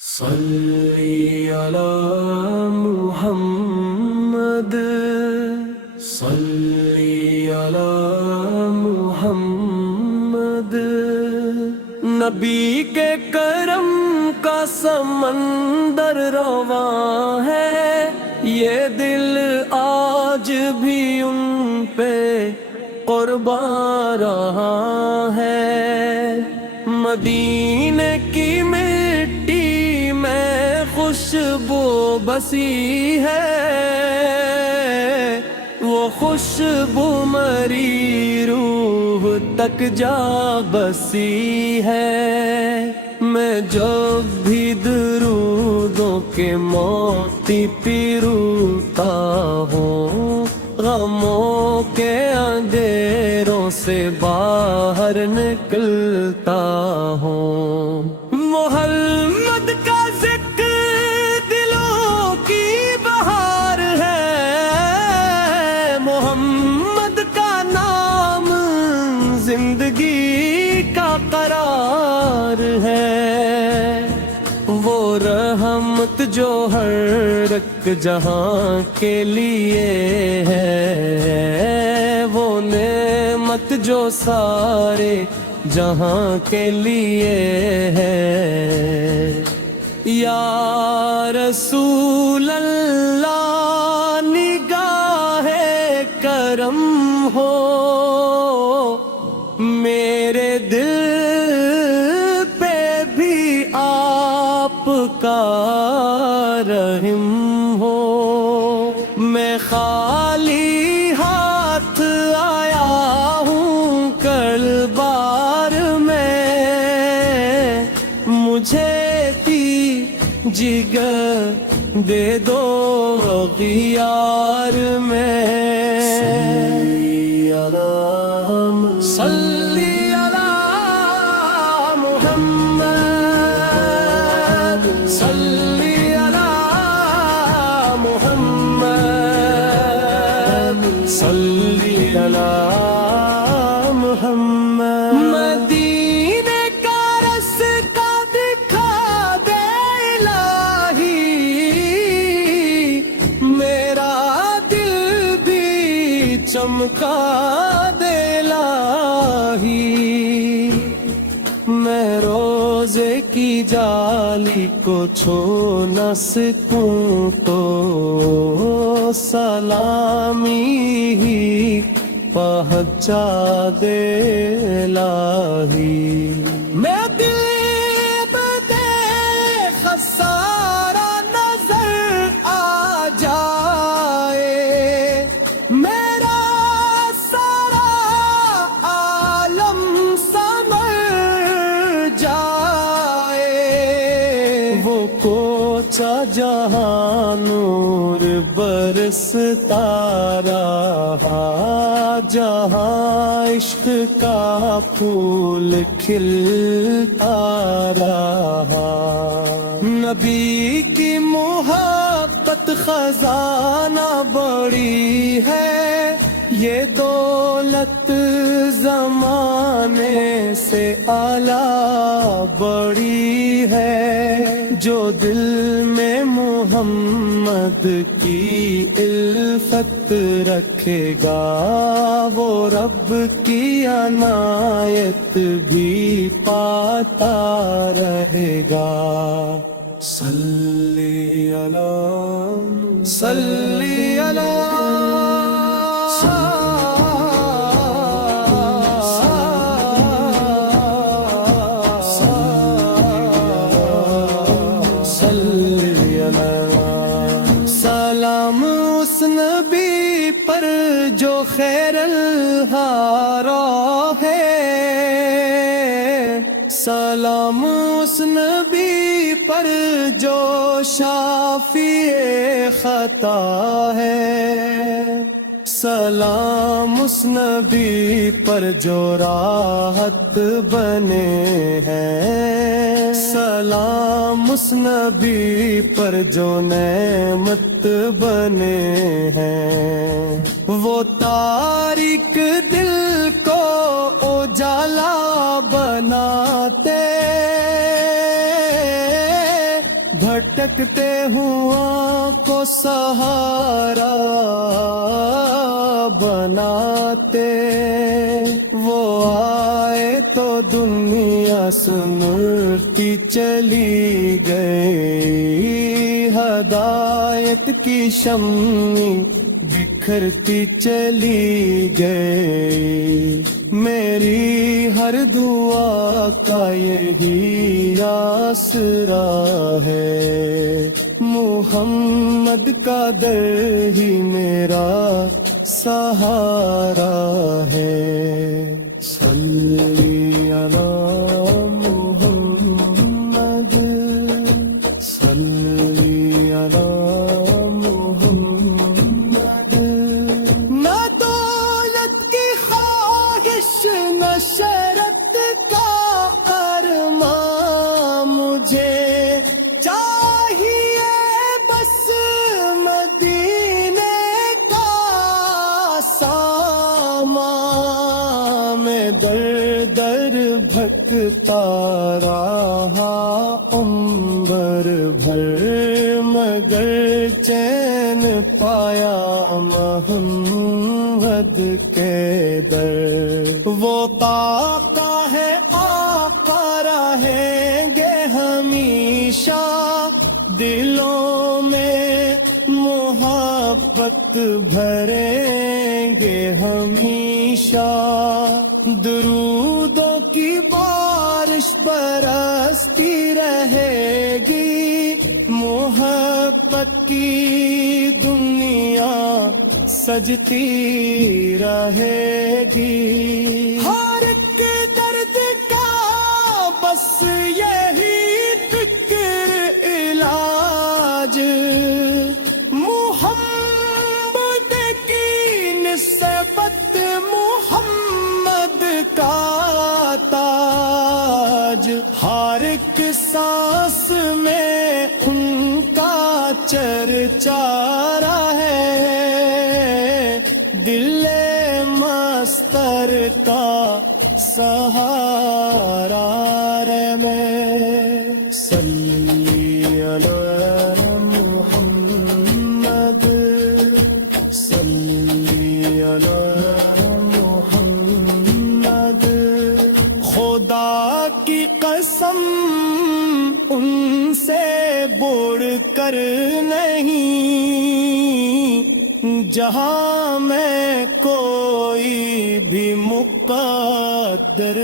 صلی علی محمد، صلی علی محمد۔ نبی کے کرم کا سمندر رواں ہے، یہ دل آج بھی ان پہ قربان رہا ہے۔ مدینے کی مٹی میں خوشبو بسی ہے، وہ خوشبو مری روح تک جا بسی ہے۔ میں جب بھی درودوں کے موتی پیروتا ہوں، غموں کے اندھیروں سے باہر نکلتا ہوں۔ محمد کا ذکر دلوں کی بہار ہے، محمد کا نام زندگی کا قرار ہے۔ وہ رحمت جو ہر ایک جہاں کے لیے ہے، وہ نعمت جو سارے جہاں کے لیے ہے۔ یا رسول اللہ نگاہ کرم ہو، میرے دل پہ بھی آپ کا رحم ہو۔ میں خالی ہاتھ آیا ہوں کل بار میں، مجھے بھی جگر دے دو غیار میں۔ صلی علی محمد، صلی علی محمد، صلی علی محمد۔ مدینے کا رستہ دکھا دے الہی، میرا دل بھی چمکا دے الہی۔ میں روزے کی جالی کو چھو نہ سکوں تو سلامی ہی پہنچا دے الہی۔ میں دل دے خسارہ نظر آ جائے، میرا سارا عالم سنور جائے۔ وہ کوچا جہاں نور برستا رہا، جہاں عشق کا پھول کھلتا رہا۔ نبی کی محبت خزانہ بڑی ہے، یہ دولت زمانے سے اعلیٰ بڑی ہے۔ جو دل میں محمد کی الفت رکھے گا، وہ رب کی عنایت بھی پاتا رہے گا۔ صلی علی، صلی علی نبی پر جو خیر الہارا ہے، سلام اس نبی پر جو شافی خطا ہے، سلام اس نبی پر جو راحت بنے ہیں، سلام اس نبی پر جو نعمت بنے ہیں۔ وہ تاریک دل کو اجالا بناتے بھٹکتے ہوا کو سہارا بناتے، وہ آئے تو دنیا سنتی چلی گئی، ہدایت کی شمع بکھرتی چلی گئی، میری ہر دعا کا یہی آسرا ہے، محمد کا در ہی میرا سہارا ہے، صلی علی محمد، صلی علی محمد، نہ دولت کی خواہش نہ شرط کا ارمان مجھے چاہیے، بس مدینے کا سامان، میں در در بھٹکتا رہا عمر بھر، مگر چین پایا محمد کے در، وہ آقا ہے آقا رہیں گے ہمیشہ، دلوں میں محبت بھریں گے ہمیشہ، درودوں کی بارش برستی رہے گی، محبت کی دنیا سجتی رہے گی، ہر ایک درد کا بس یہی فکر علاج، محمد کی نسبت محمد کا تاج، ہر ایک سانس میں ان کا چرچا ہے، دل مستر کا سہارا رے میں، صلی علی محمد، صلی علی محمد، خدا کی قسم ان سے بڑھ کر نہیں، جہاں میں کوئی بھی مقدر